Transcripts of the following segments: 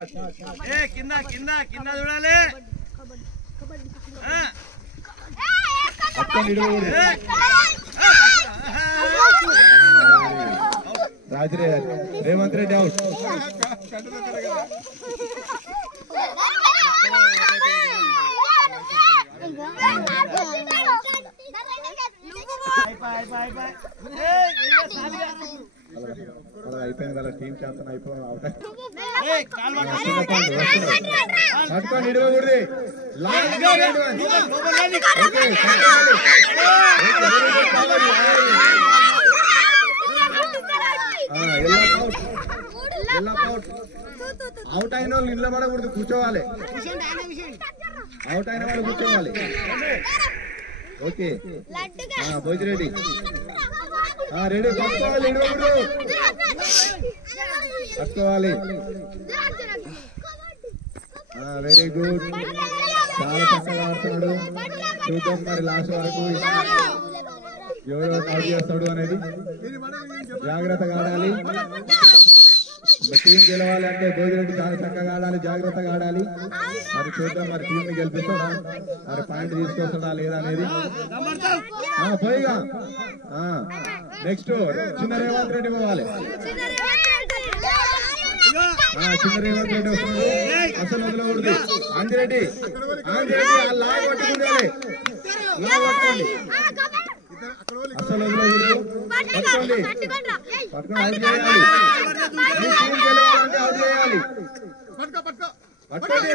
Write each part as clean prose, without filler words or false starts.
కింద కింద కింద చూడాలి. రాజరే రేవంత్ రెడ్డి అవుట్. అయిపోయింది వాళ్ళ టీం క్యాప్టెన్ అయిపోయింది. పట్టుకొని ఇడవకూడదు. అవుట్ అయిన వాళ్ళు నిలబడకూడదు, కూర్చోవాలి. అవుట్ అయిన వాళ్ళు కూర్చోవాలి. Okay Bhojireddy ready. పట్టుకోవాలి, ఇడవకూడదు, పట్టుకోవాలి. వెరీ గుడ్, చాలా చక్కగా ఆడుతున్నాడు. చూద్దాం మరి లాస్ట్ వరకు ఎవరు అవుట్ చేస్తాడు అనేది. జాగ్రత్తగా ఆడాలి. టీం గెలవాలి అంటే భోజిరెడ్డి చాలా చక్కగా ఆడాలి, జాగ్రత్తగా ఆడాలి. మరి చూద్దాం మరి టీం ని గెలిపిస్తాడా, మరి పాయింట్ తీసుకొస్తాడా లేదా అనేది. పోయిగా నెక్స్ట్ చిన్న రేవంత్ రెడ్డి పోవాలి. చిన్న రేవంత్ రెడ్డి వస్తున్నాడు, అసలు వదలకూడదు. అంజిరెడ్డి లాగ్ పట్టుకుండాలి, లాగ్ పట్టుకోండి, అసలు వదలకూడదు. పట్టుకోండి, పట్టుకొని అవుట్ చేయాలి. మీ టీం గెలవాలంటే అవుట్ చేయాలి. పట్టుకోండి.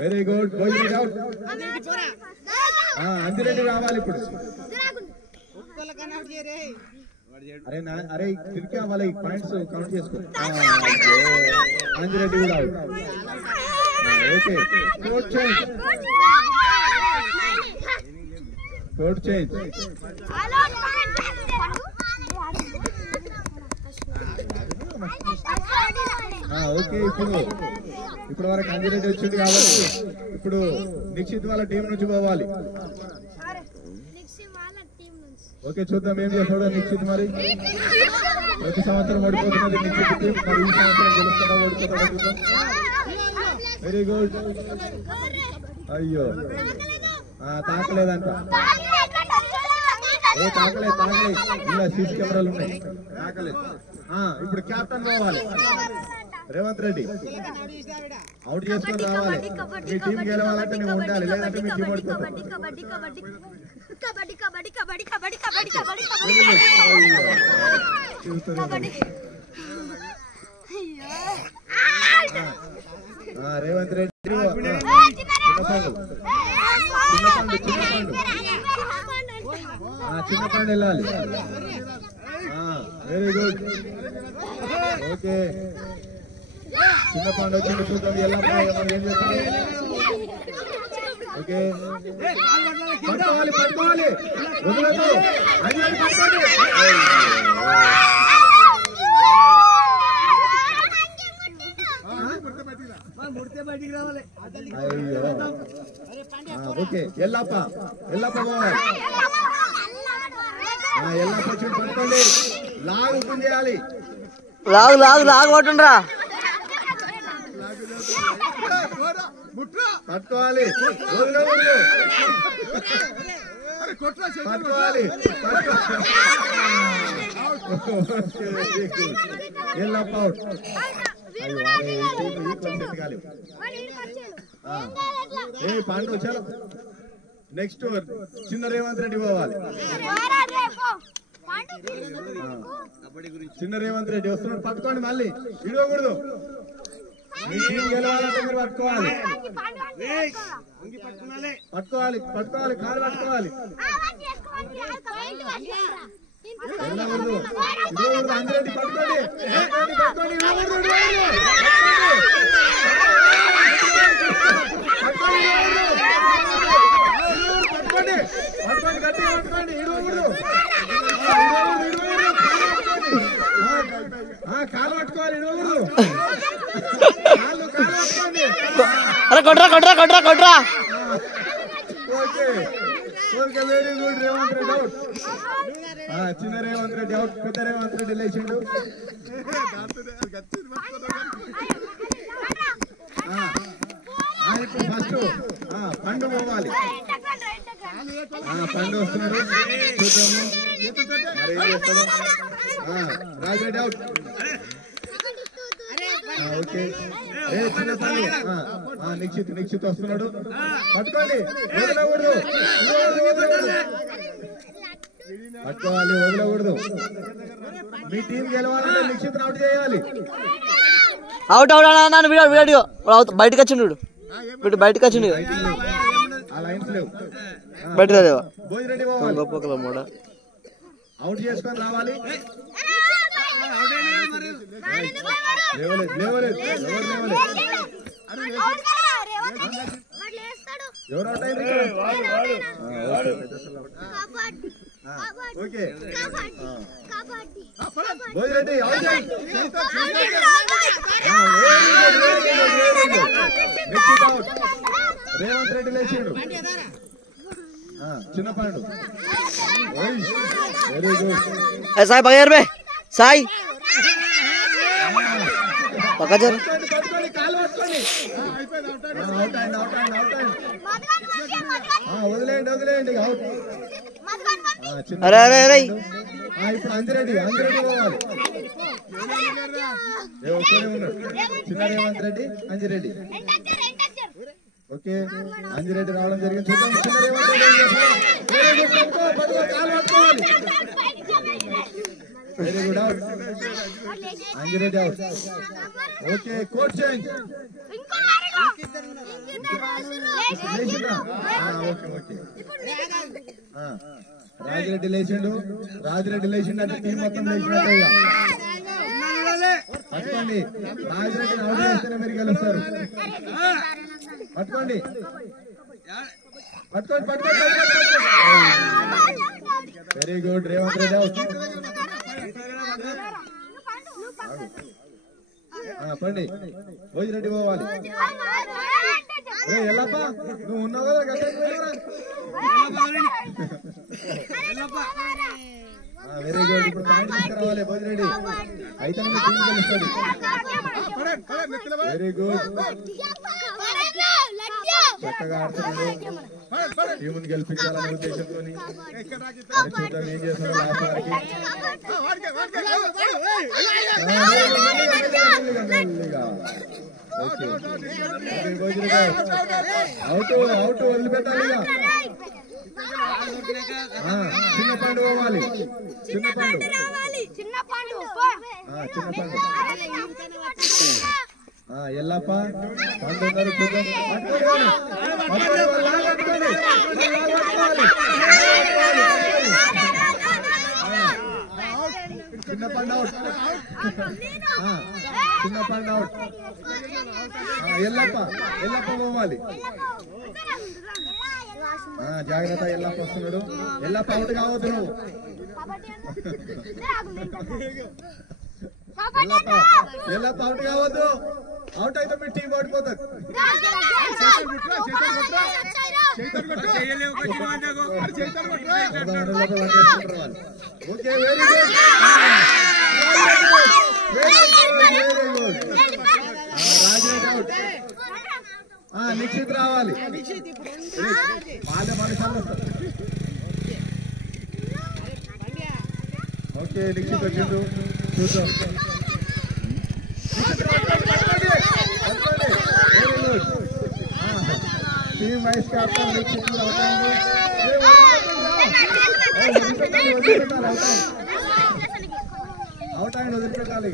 Very good, Bhojireddy out. Anji Reddy రావాలి ఇప్పుడు. అరే అరే తిరిగి వాళ్ళ పాయింట్స్ కౌంట్ చేసుకో. అంజిరెడ్డి కూడా out. Okay, court change, court change. Okay, ఇప్పుడు వరకు అంజిరెడ్డి వచ్చింది కాబట్టి ఇప్పుడు నిక్షిత్ వాళ్ళ టీం నుంచి పోవాలి. ఓకే, చూద్దాం ఏం చేస్తాడో నిక్షిత్. మరి ప్రతి సంవత్సరం ఓడిపోతున్నది నిక్షిత్ టీం, మరి ఈ సంవత్సరం గెలుస్తాడో ఓడిపోతాడో చూద్దాం. Very good. అయ్యో తాకలేదంట. తాకలేదు ఇలా సీసీ కెమెరాలు ఉన్నాయి, తాకలేదు. ఇప్పుడు క్యాప్టెన్ పోవాలి. రేవంత్ రెడ్డి అవుట్ చేసుకొని రావాలి. మీ టీం గెలవాలంటే నువ్వు ఉండాలి, లేదంటే మీ టీం ఓడిపోతుంది. రేవంత్ రెడ్డి చిన్న పండు వెళ్ళాలి. Very good. ఓకే, చిన్న పండు వచ్చింది, చూద్దాం ఎలా ఏం చేస్తుంది. ఓకే, పట్టుకోవాలి, పట్టుకోవాలి, వదలదు. అయ్యో ఓకే, ఎల్లప్ప పోవాలి. ఎల్లప్ప వచ్చి పట్టుకోండి, లాగ్ ఓపెన్ చేయాలి. లాగ్ పట్టుండ్రా, పట్టుకోవాలి, వదలకూడదు, పట్టుకోవాలి. ఎల్లప్ప అవుట్. పాండు చలో. నెక్స్ట్ చిన్న రేవంత్ రెడ్డి పోవాలి. చిన్న రేవంత్ రెడ్డి వస్తున్నాడు, పట్టుకోండి, మళ్ళీ ఇడవకూడదు. మీ టీం గెలవాలంటే మీరు పట్టుకోవాలి, పట్టుకోవాలి, పట్టుకోవాలి, కాలు పట్టుకోవాలి. వెళ్ళకూడదు, ఇడవకూడదు. అంజిరెడ్డి పట్టుకోండి, పట్టుకోండి, ఇడవకూడదు, పట్టుకోండి, పట్టుకోండి, గట్టిగా పట్టుకోండి, ఇడవకూడదు. కాలు పట్టుకోవాలి, ఇడవకూడదు. కొట్రా. Okay, okay very good Revanth Reddy out చిన్న రేవంత్ రెడ్డి అవుట్ పెద్ద రేవంత్ రెడ్డి లేచిండు ఇప్పుడు ఫస్ట్ పండు పోవాలి పండు వస్తున్నాడు చూద్దాము మరి ఏం చేస్తాడు రాజరెడ్డి అవుట్ ఓకే ఏ చిన్న పండు నిక్షిత్ వస్తున్నాడు పట్టుకోండి వదలకూడదు పట్టుకోవాలి వదలకూడదు మీ టీం గెలవాలంటే నిక్షిత్ అవుట్ చేయాలి అవుట్ అవుట్ అన్న వీడియో బయటకు వచ్చిండు వీడు బయటకు వచ్చిండు బయట గొప్ప మూడ అవుట్ చేసుకొని రావాలి ఎవరు అవుట్ అయింది ఓకే భోజిరెడ్డి అవుట్ రేవంత్ రెడ్డి లేచిండు చిన్న పండు వెరీ గుడ్ సాయి బగేర్ బే సాయి పక్కజర్ వదిలేయండి అవుట్ అరే అరే అరే ఇప్పుడు అంజిరెడ్డి పోవాలి చిన్న రేవంత్ రెడ్డి అంజిరెడ్డి ఓకే అంజిరెడ్డి రావడం జరిగింది చూద్దాం చిన్న Revanth Reddy very good out Anjireddy out okay coach change okay Rajireddy లేచిండు అంటే టీం మొత్తం లేచినట్టే పట్టుకోండి రాజిరెడ్డిని అవుట్ చేస్తేనే మీరు గెలుస్తారు పట్టుకోండి very good Revanth Reddy out పండి భోజిరెడ్డి పోవాలి ఎల్లప్ప నువ్వు ఉన్నావు కదా వెరీ గుడ్ ఇప్పుడు పాయింట్ తీసుకురావాలి భోజిరెడ్డి అయితే టీం గెలుస్తుంది వెరీ గుడ్ చక్కగా ఆడుతున్నాడు టీముని గెలిపించాలనే ఉద్దేశంతో చూద్దాం ఏం చేస్తున్నాడు అవుట్ వదిలిపెట్టాలి చిన్న పండు పోవాలి చిన్న పండు ఎల్లప్ప పండు ఉన్నారు చిన్న పండు అవుట్ ఎల్లప్ప పోవాలి జాగ్రత్త ఎల్లప్ప వస్తున్నాడు ఎల్లప్ప అవుట్ కావద్దు నువ్వు ఎల్లప్ప అవుట్ కావద్దు అవుట్ అయితే మీ టీం ఓడిపోతుంది okay very good Rajareddy out Nikshith రావాలి ఓకే నిక్షిత్ వచ్చిండు చూద్దాం team vice captain Nikshith out అయ్యి వదిలిపెట్టాలి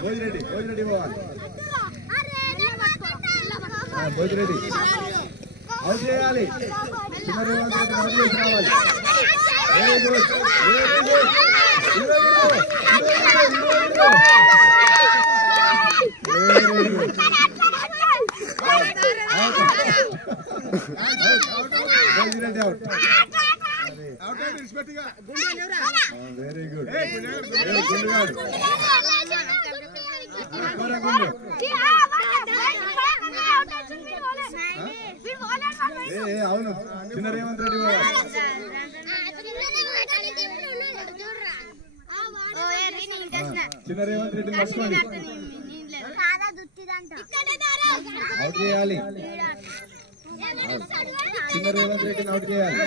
భోజిరెడ్డి పోవాలి భోజిరెడ్డి అవుట్ చేయాలి చిన్న రేవంత్ రెడ్డి అవుట్ చేసి రావాలి very good Bhojireddy out very good గుండు అవును చిన్న రేవంత్ రెడ్డి పోవాలి. చిన్న రేవంత్ రెడ్డిని పట్టుకోండి, అవుట్ చేయాలి. చిన్న రేవంత్ రెడ్డిని అవుట్ చేయాలి.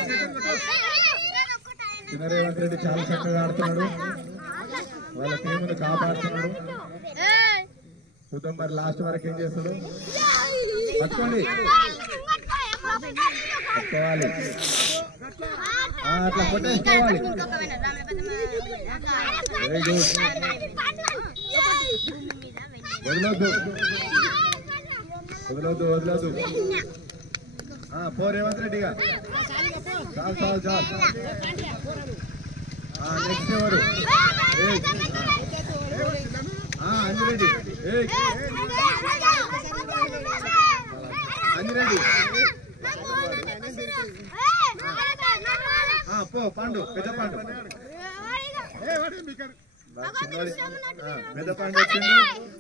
చిన్న రేవంత్ రెడ్డి చాలా చక్కగా ఆడుతున్నాడు, వాళ్ళ టీమును కాపాడుతున్నాడు. చూద్దాం మరి లాస్ట్ వరకు ఏం చేస్తాడు. పట్టుకోండి, పట్టుకోవాలి, అట్లా కొట్టేసుకోవాలి. వెరీ గుడ్, వదలొద్దు వదలొద్దు వదలొద్దు. పో రేవంత్ రెడ్డిగా, చాలు చాలు చాలు. నెక్స్ట్ ఎవరు? అంజిరెడ్డి, అంజిరెడ్డి పో. పండు, పెద్ద పండు, పెద్ద పండు వచ్చింది.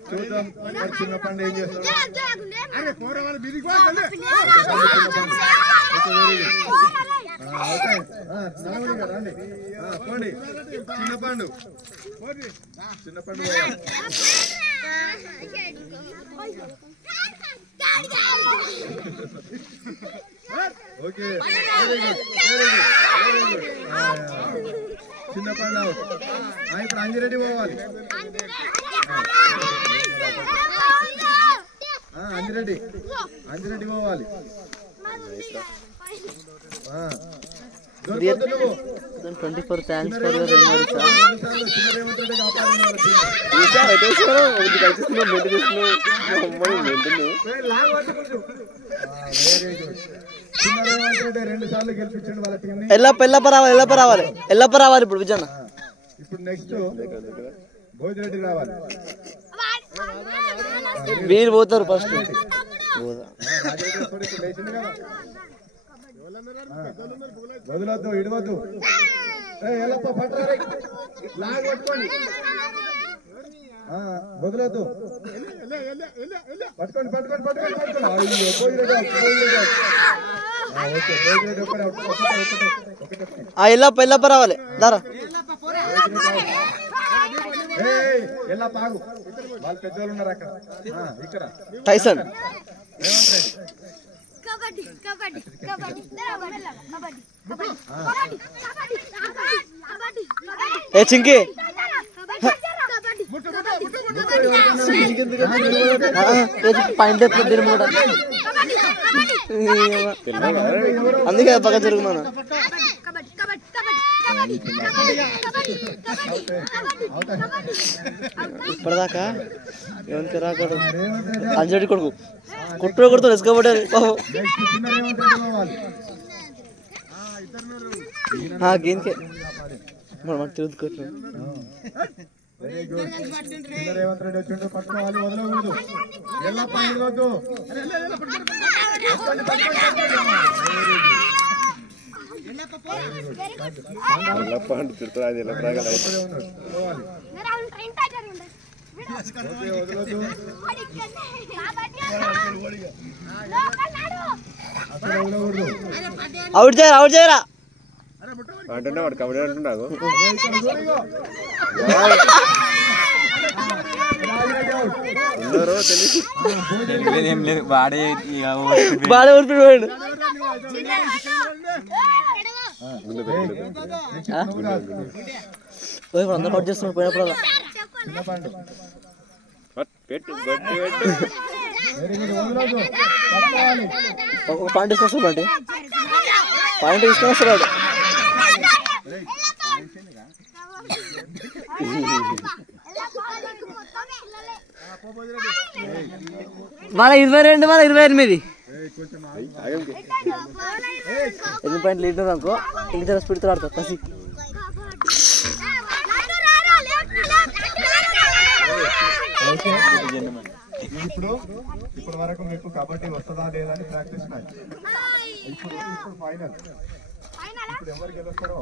చూద్దాం మరి చిన్న పండు ఏం చేస్తాడు. రండి, పోండి. చిన్న పండు, చిన్న పండు okay. Very good, very good, very good. చిన్న పండు అవుట్. ఇప్పుడు అంజిరెడ్డి పోవాలి. అంజిరెడ్డి, అంజిరెడ్డి పోవాలి. దొరకదు నువ్వు. 24 థ్యాంక్స్ ఫర్ యువర్ మెమరీస్. చిన్న రేవంత్ రెడ్డి కాపాడుతున్నారు. చిన్న రేవంత్ రెడ్డి 2 సార్లు గెలిపించండి వాళ్ళ టీం ని. ఎల్లప్ప రావాలి ఇప్పుడు విజయన్న. ఇప్పుడు నెక్స్ట్ భోజిరెడ్డి రావాలి. వీరు పోతారు ఫస్ట్. వదలొద్దు, ఇడవద్దు. ఎల్లప్ప పట్టరా, లాగ్ పట్టుకోండి. వదలొద్దు, పట్టుకోండి పట్టుకోండి పట్టుకోండి పట్టుకోండి. భోజిరెడ్డి ఓకే, భోజిరెడ్డి ఒకటే. ఎల్లప్ప రావాలి. దారా ఎలా పాగు, వాళ్ళు పెద్దోళ్ళు ఉన్నారు అక్కడ. ఇక్కడ టైసన్, ఏ చింకి పాయింట్ అందుకే పక్క జరుగుతున్నా. ఇప్పటిదాకా ఎవరికి రాకూడదు. అంజడి కొడుకు కొడుతూ ఎసుకబడ్డారు. గేమ్కే మనం తిరుగుతున్నాం. రేవంత్ రెడ్డి వచ్చిండు, పట్టుకోవాలి, వదలకూడదు. ఎలా పైనొద్దు. అవుట్ చేయరా అంటున్నా వాడు కబడ్డీ అంటున్నాడు. బాగా ఊరిపోయాడు. అందరూ కట్ చేస్తున్నారు పోయినప్పుడు. ఒక పాయింట్ తీసుకొస్తాడు అంటే పాయింట్ తీసుకొని వస్తాడు. మన 22 మన 28 8 పాయింట్ లీటర్ అనుకో. ఇంకా స్పీడ్తో ఆడతావు కసి. ఇప్పుడు వరకు మీకు కబడ్డీ వస్తుందా లేదా అని ప్రాక్టీస్ మ్యాచ్. ఇప్పుడు ఫైనల్. ఇప్పుడు ఎవరు గెలుస్తారో